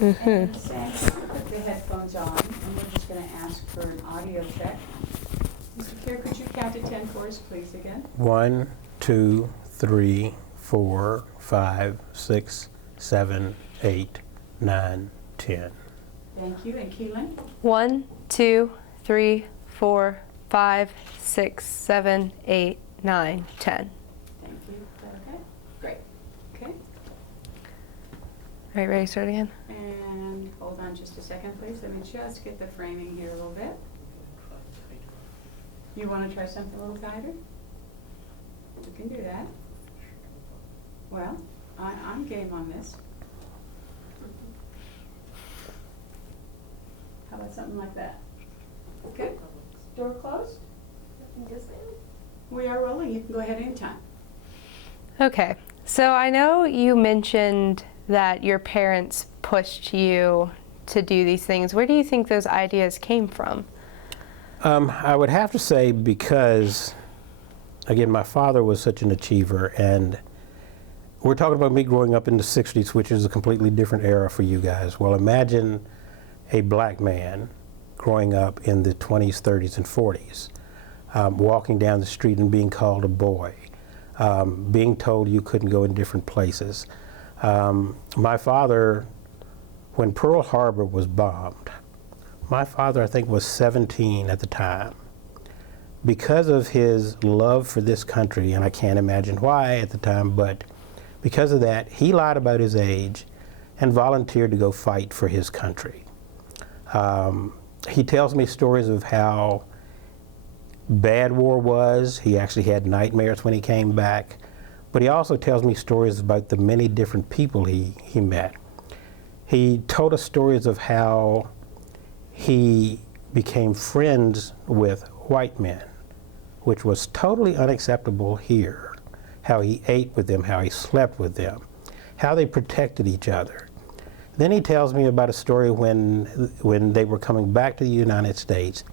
And Sam, put the headphones on, and we're just going to ask for an audio check. Mr. Kerr, could you count to 10 for us, please, again? 1, 2, 3, 4, 5, 6, 7, 8, 9, 10. Thank you. And Keelan? 1, 2, 3, 4, 5, 6, 7, 8, 9, 10. Thank you. Is that okay? Great. Okay. All right, ready to start again? And hold on just a second, please. Let me just get the framing here a little bit. You want to try something a little tighter? We can do that. Well, I'm game on this. How about something like that? Good. Door closed? We are rolling. You can go ahead anytime. Okay, so I know you mentioned that your parents pushed you to do these things. Where do you think those ideas came from? I would have to say because, again, my father was such an achiever, and we're talking about me growing up in the 60s, which is a completely different era for you guys. Well, imagine a black man growing up in the 20s, 30s, and 40s, walking down the street and being called a boy, being told you couldn't go in different places. My father, when Pearl Harbor was bombed, my father, I think, was 17 at the time. Because of his love for this country, and I can't imagine why at the time, but because of that, he lied about his age and volunteered to go fight for his country. He tells me stories of how bad war was. He actually had nightmares when he came back. But he also tells me stories about the many different people he met. He told us stories of how he became friends with white men, which was totally unacceptable here. How he ate with them, how he slept with them, how they protected each other. Then he tells me about a story when they were coming back to the United States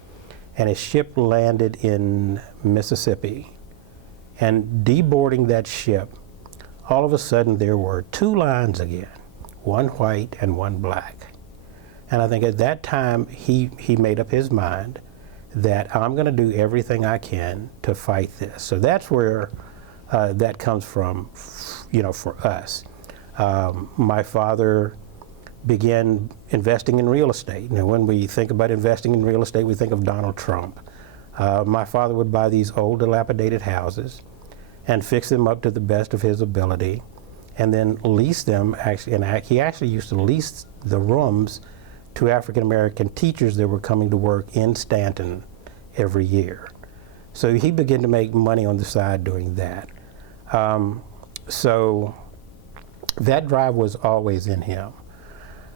and a ship landed in Mississippi. And deboarding that ship, all of a sudden there were two lines again, one white and one black. And I think at that time he made up his mind that I'm going to do everything I can to fight this. So that's where that comes from, you know, for us. My father began investing in real estate. Now, when we think about investing in real estate, we think of Donald Trump. My father would buy these old, dilapidated houses and fix them up to the best of his ability, and then lease them. He actually used to lease the rooms to African American teachers that were coming to work in Stanton every year. So he began to make money on the side doing that. So that drive was always in him.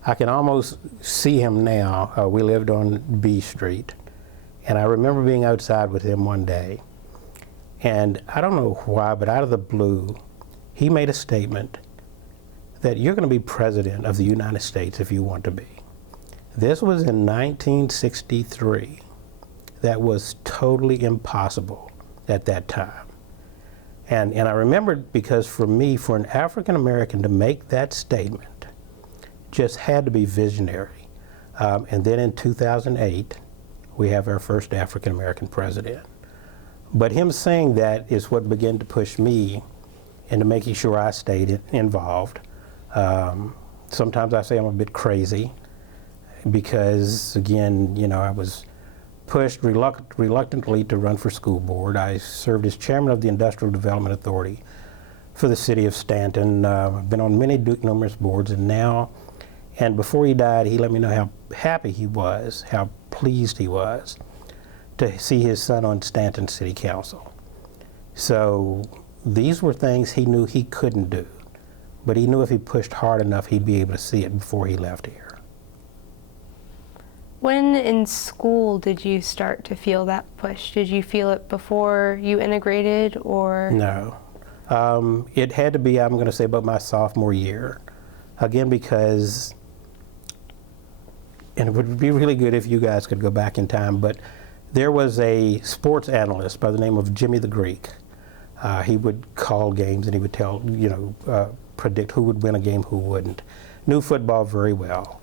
I can almost see him now. We lived on B Street, and I remember being outside with him one day, and I don't know why, but out of the blue, he made a statement that you're going to be president of the United States if you want to be. This was in 1963. That was totally impossible at that time. And I remember because for me, for an African American to make that statement, just had to be visionary. And then in 2008, we have our first African American president. But him saying that is what began to push me into making sure I stayed involved. Sometimes I say I'm a bit crazy because, again, you know, I was pushed reluctantly to run for school board. I served as chairman of the Industrial Development Authority for the city of Stanton. I've been on many numerous boards, and before he died, he let me know how happy he was, how pleased he was to see his son on Stanton City Council. So these were things he knew he couldn't do, but he knew if he pushed hard enough, he'd be able to see it before he left here. When in school did you start to feel that push? Did you feel it before you integrated, or? No. It had to be, I'm going to say, about my sophomore year. Again, because, and it would be really good if you guys could go back in time, but there was a sports analyst by the name of Jimmy the Greek. He would call games and he would tell, you know, predict who would win a game, who wouldn't. Knew football very well.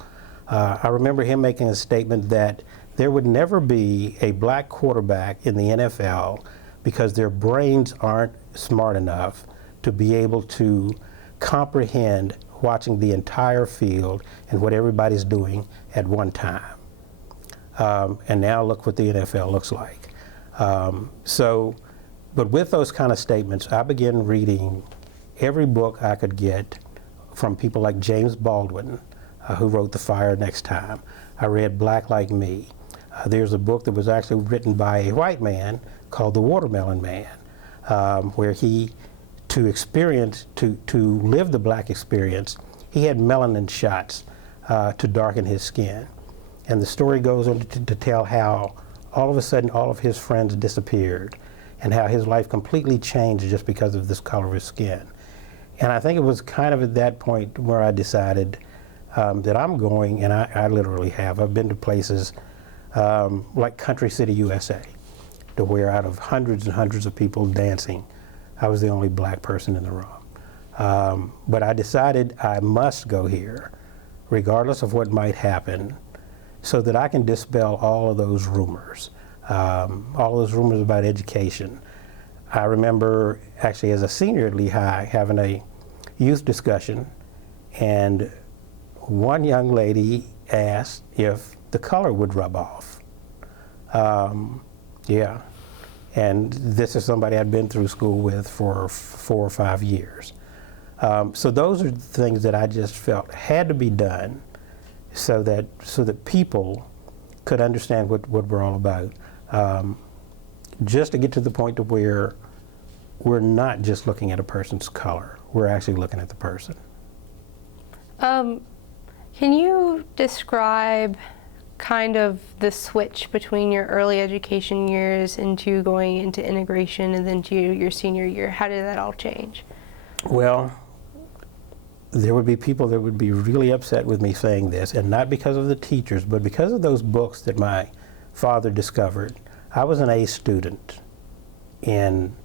I remember him making a statement that there would never be a black quarterback in the NFL because their brains aren't smart enough to be able to comprehend watching the entire field and what everybody's doing at one time. And now look what the NFL looks like. But with those kind of statements, I began reading every book I could get from people like James Baldwin, who wrote The Fire Next Time. I read Black Like Me. There's a book that was actually written by a white man called The Watermelon Man, where he, to live the black experience, he had melanin shots to darken his skin. And the story goes on to tell how all of a sudden all of his friends disappeared and how his life completely changed just because of this color of his skin. And I think it was kind of at that point where I decided that I'm going, and I literally have. I've been to places like Country City, USA, to where out of hundreds and hundreds of people dancing, I was the only black person in the room. But I decided I must go here, regardless of what might happen, so that I can dispel all of those rumors, about education. I remember actually as a senior at Lehigh having a youth discussion, and one young lady asked if the color would rub off. Yeah, and this is somebody I'd been through school with for 4 or 5 years. So those are the things that I just felt had to be done so that people could understand what we're all about. Just to get to the point to where we're not just looking at a person's color, we're actually looking at the person. Can you describe kind of the switch between your early education years into going into integration and then to your senior year? How did that all change? Well, there would be people that would be really upset with me saying this, and not because of the teachers, but because of those books that my father discovered. I was an A student in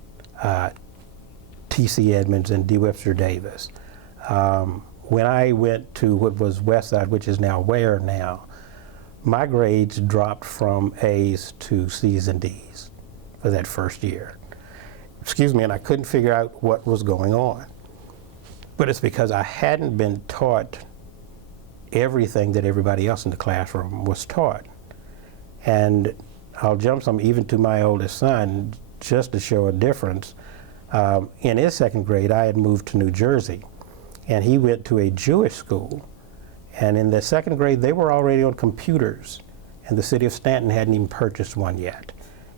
T.C. Edmonds and D. Webster Davis. When I went to what was Westside, which is now Ware now, my grades dropped from A's to C's and D's for that first year. Excuse me, and I couldn't figure out what was going on. But it's because I hadn't been taught everything that everybody else in the classroom was taught. And I'll jump some even to my oldest son, just to show a difference. In his second grade, I had moved to New Jersey, and he went to a Jewish school. And in the second grade, they were already on computers, and the city of Stanton hadn't even purchased one yet.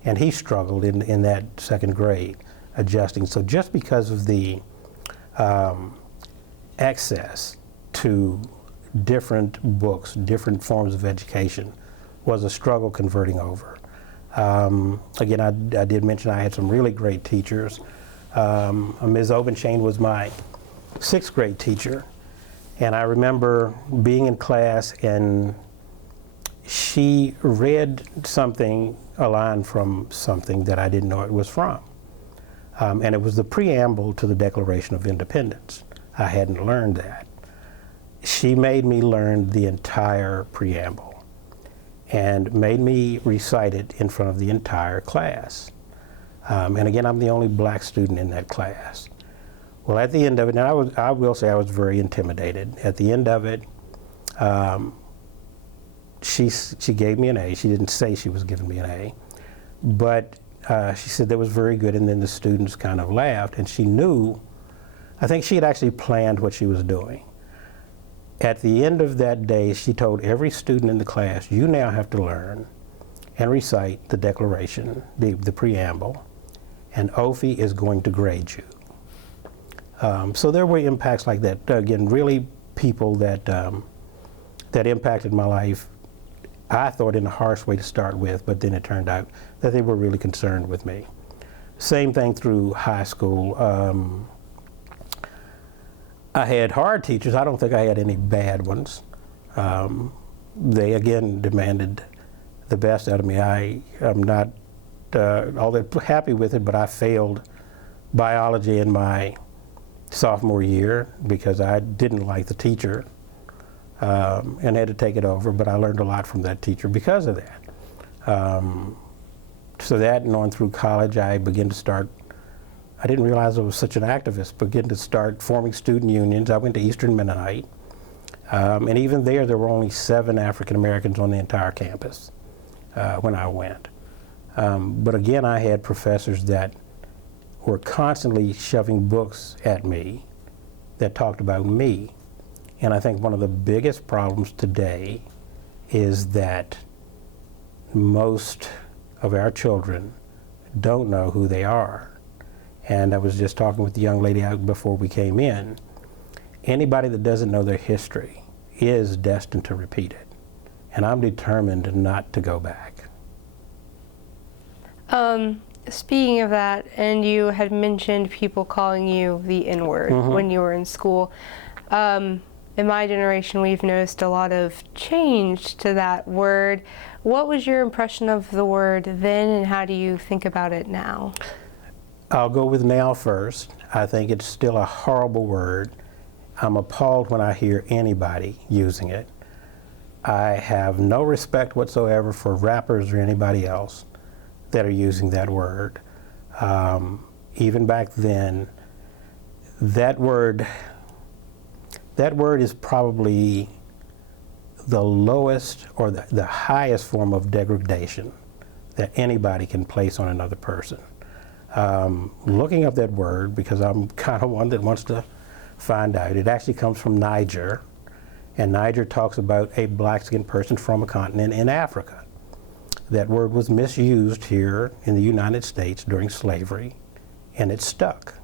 And he struggled in that second grade, adjusting. So just because of the access to different books, different forms of education, was a struggle converting over. Again, I did mention I had some really great teachers. Ms. Obenchain was my 6th grade teacher, and I remember being in class and she read a line from something that I didn't know it was from. And it was the preamble to the Declaration of Independence. I hadn't learned that. She made me learn the entire preamble and made me recite it in front of the entire class. And again, I'm the only black student in that class. Well, at the end of it, and I will say I was very intimidated. At the end of it, she gave me an A. She didn't say she was giving me an A, but she said that was very good, and then the students kind of laughed, and she knew, I think she had actually planned what she was doing. At the end of that day, she told every student in the class, you now have to learn and recite the Declaration, the preamble, and Ophi is going to grade you. So there were impacts like that. Again, really people that impacted my life, I thought in a harsh way to start with, but then it turned out that they were really concerned with me. Same thing through high school. I had hard teachers. I don't think I had any bad ones. They, again, demanded the best out of me. I'm not all that happy with it, but I failed biology in my sophomore year because I didn't like the teacher and had to take it over, but I learned a lot from that teacher because of that. So that and on through college, I began to start, I didn't realize I was such an activist, began to start forming student unions. I went to Eastern Mennonite, and even there were only 7 African Americans on the entire campus when I went. But again, I had professors that were constantly shoving books at me that talked about me. And I think one of the biggest problems today is that most of our children don't know who they are. And I was just talking with the young lady out before we came in. Anybody that doesn't know their history is destined to repeat it. And I'm determined not to go back. Speaking of that, and you had mentioned people calling you the N-word when you were in school. In my generation, we've noticed a lot of change to that word. What was your impression of the word then, and how do you think about it now? I'll go with now first. I think it's still a horrible word. I'm appalled when I hear anybody using it. I have no respect whatsoever for rappers or anybody else that are using that word. Even back then, that word is probably the lowest or the highest form of degradation that anybody can place on another person. Looking up that word, because I'm kind of one that wants to find out, it actually comes from Niger, and Niger talks about a black-skinned person from a continent in Africa. That word was misused here in the United States during slavery, and it stuck.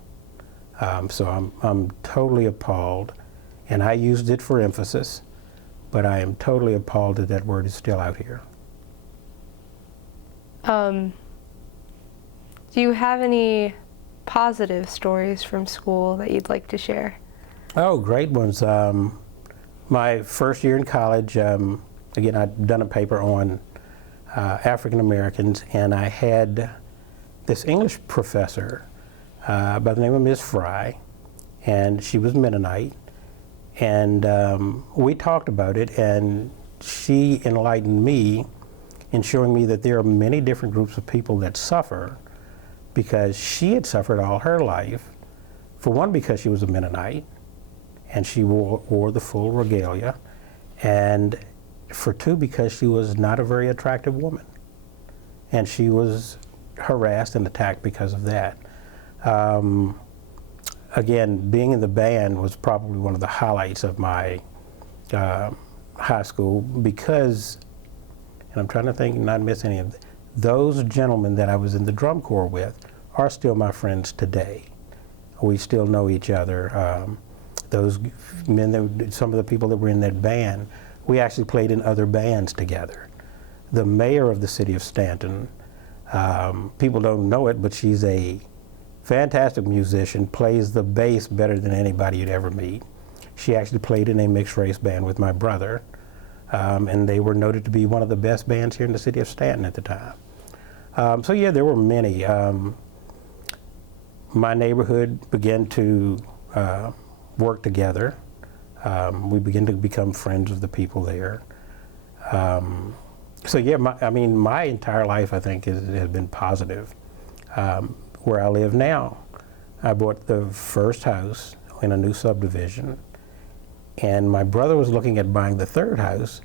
So I'm totally appalled, and I used it for emphasis, but I am totally appalled that that word is still out here. Do you have any positive stories from school that you'd like to share? Oh, great ones. My first year in college, again, I'd done a paper on African Americans, and I had this English professor by the name of Ms. Fry, and she was Mennonite, and we talked about it, and she enlightened me in showing me that there are many different groups of people that suffer because she had suffered all her life. For one, because she was a Mennonite, and she wore the full regalia, and for two, because she was not a very attractive woman, and she was harassed and attacked because of that. Again, being in the band was probably one of the highlights of my high school because, and I'm trying to think and not miss any of those gentlemen that I was in the drum corps with are still my friends today. We still know each other. Those men, some of the people that were in that band, we actually played in other bands together. The mayor of the city of Stanton, people don't know it, but she's a fantastic musician, plays the bass better than anybody you'd ever meet. She actually played in a mixed race band with my brother, and they were noted to be one of the best bands here in the city of Stanton at the time. So yeah, there were many. My neighborhood began to work together. We began to become friends with the people there. So yeah, my entire life, I think, has been positive. Where I live now, I bought the first house in a new subdivision, and my brother was looking at buying the third house,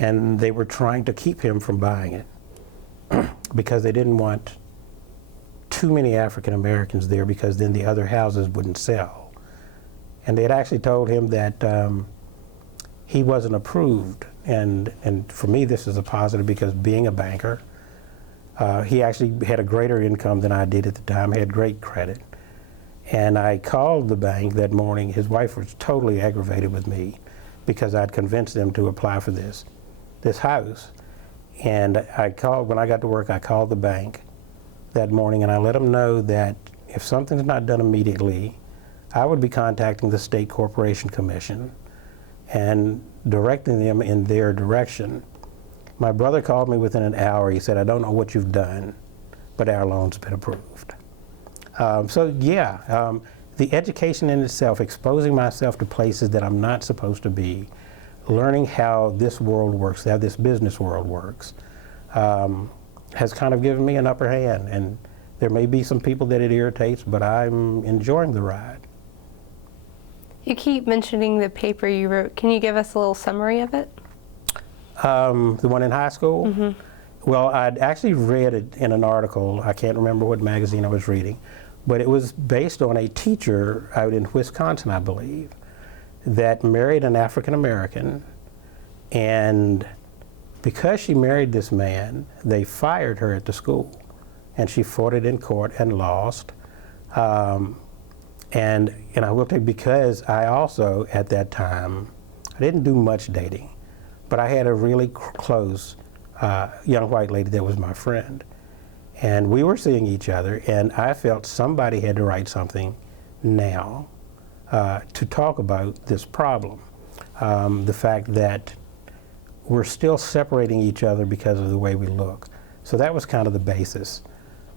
and they were trying to keep him from buying it because they didn't want too many African Americans there because then the other houses wouldn't sell. And they had actually told him that he wasn't approved. And for me, this is a positive because being a banker, he actually had a greater income than I did at the time. He had great credit. And I called the bank that morning. His wife was totally aggravated with me because I'd convinced them to apply for this house. And when I got to work, I called the bank that morning and I let them know that if something's not done immediately, I would be contacting the State Corporation Commission and directing them in their direction. My brother called me within an hour. He said, "I don't know what you've done, but our loan's been approved." So yeah, the education in itself, exposing myself to places that I'm not supposed to be, learning how this world works, how this business world works, has kind of given me an upper hand. And there may be some people that it irritates, but I'm enjoying the ride. You keep mentioning the paper you wrote. Can you give us a little summary of it? The one in high school? Mm-hmm. Well, I'd actually read it in an article. I can't remember what magazine I was reading, but it was based on a teacher out in Wisconsin, I believe, that married an African American, and because she married this man, they fired her at the school, and she fought it in court and lost. And I will tell you, because I also, at that time, I didn't do much dating, but I had a really close young white lady that was my friend. And we were seeing each other, and I felt somebody had to write something now to talk about this problem. The fact that we're still separating each other because of the way we look. So that was kind of the basis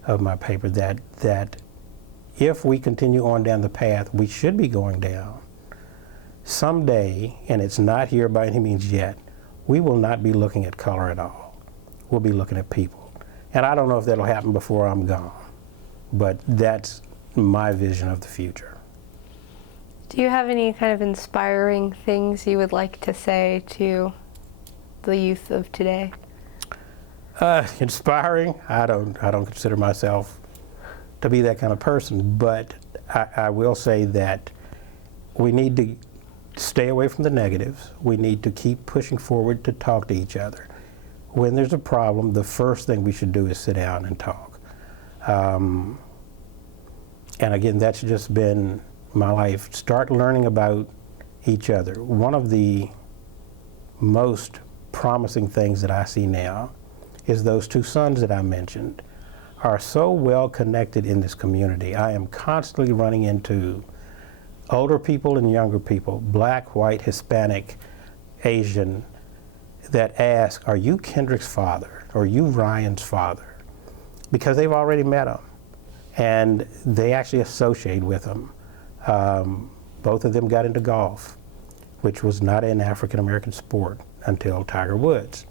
of my paper, that if we continue on down the path we should be going down, someday, and it's not here by any means yet, we will not be looking at color at all. We'll be looking at people. And I don't know if that'll happen before I'm gone, but that's my vision of the future. Do you have any kind of inspiring things you would like to say to the youth of today? Inspiring? I don't consider myself to be that kind of person, but I will say that we need to stay away from the negatives. We need to keep pushing forward to talk to each other. When there's a problem, the first thing we should do is sit down and talk. And again, that's just been my life. Start learning about each other. One of the most promising things that I see now is those two sons that I mentioned are so well connected in this community. I am constantly running into older people and younger people, black, white, Hispanic, Asian, that ask, are you Kendrick's father? Or are you Ryan's father? Because they've already met him, and they actually associate with him. Both of them got into golf, which was not an African-American sport until Tiger Woods.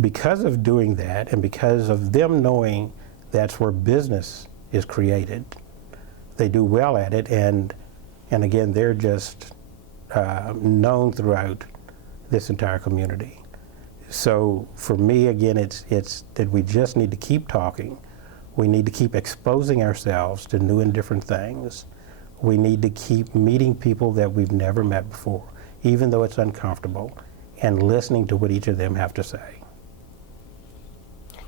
Because of doing that, and because of them knowing that's where business is created, they do well at it, and again, they're just known throughout this entire community. So for me, again, it's that we just need to keep talking. We need to keep exposing ourselves to new and different things. We need to keep meeting people that we've never met before, even though it's uncomfortable, and listening to what each of them have to say.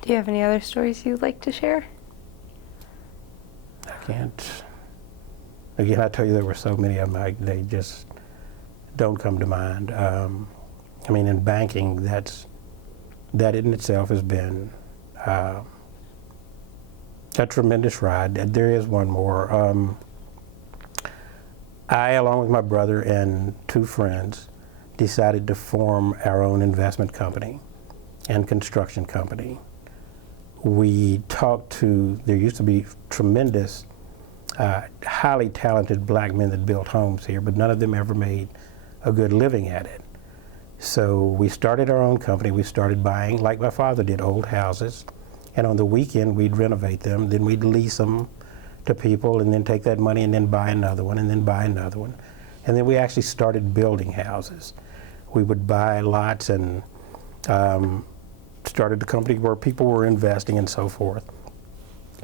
Do you have any other stories you'd like to share? I can't. Again, I tell you, there were so many of them, they just don't come to mind. I mean, in banking, that in itself has been a tremendous ride. There is one more. I, along with my brother and two friends, decided to form our own investment company and construction company. We talked to, there used to be tremendous, highly talented black men that built homes here, but none of them ever made a good living at it. So we started our own company. We started buying, like my father did, old houses, and on the weekend we'd renovate them, then we'd lease them to people, and then take that money and then buy another one, and then buy another one. And then we actually started building houses. We would buy lots and started a company where people were investing and so forth,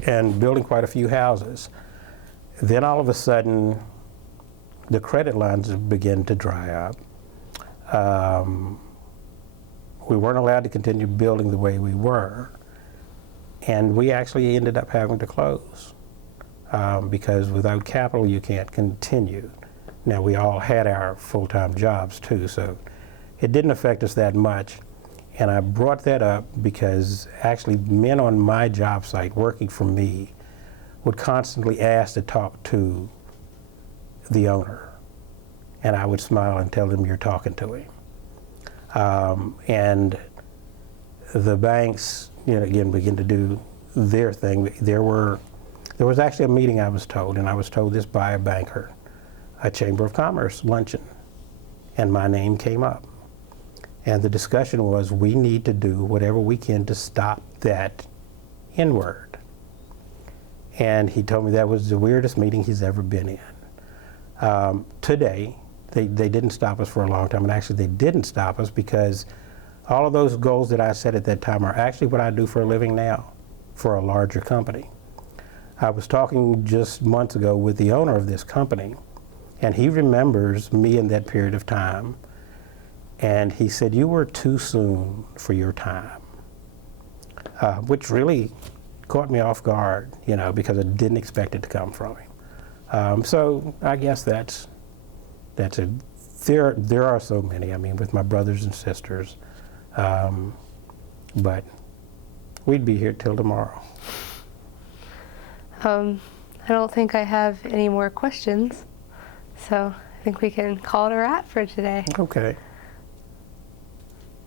and building quite a few houses. Then all of a sudden, the credit lines began to dry up. We weren't allowed to continue building the way we were, and we actually ended up having to close because without capital you can't continue. Now, we all had our full-time jobs too, so it didn't affect us that much. And I brought that up because actually men on my job site working for me would constantly ask to talk to the owner. And I would smile and tell them, you're talking to him. And the banks, again, begin to do their thing. There There was actually a meeting, I was told, and I was told this by a banker, a Chamber of Commerce luncheon, and my name came up. And the discussion was, we need to do whatever we can to stop that N-word. And he told me that was the weirdest meeting he's ever been in. Today, they didn't stop us for a long time, and actually they didn't stop us because all of those goals that I set at that time are actually what I do for a living now for a larger company. I was talking just months ago with the owner of this company, and he remembers me in that period of time, and he said, "You were too soon for your time," which really caught me off guard, you know, because I didn't expect it to come from him. So I guess that's it. There are so many, I mean, with my brothers and sisters, but we'd be here till tomorrow. I don't think I have any more questions, so I think we can call it a wrap for today. Okay.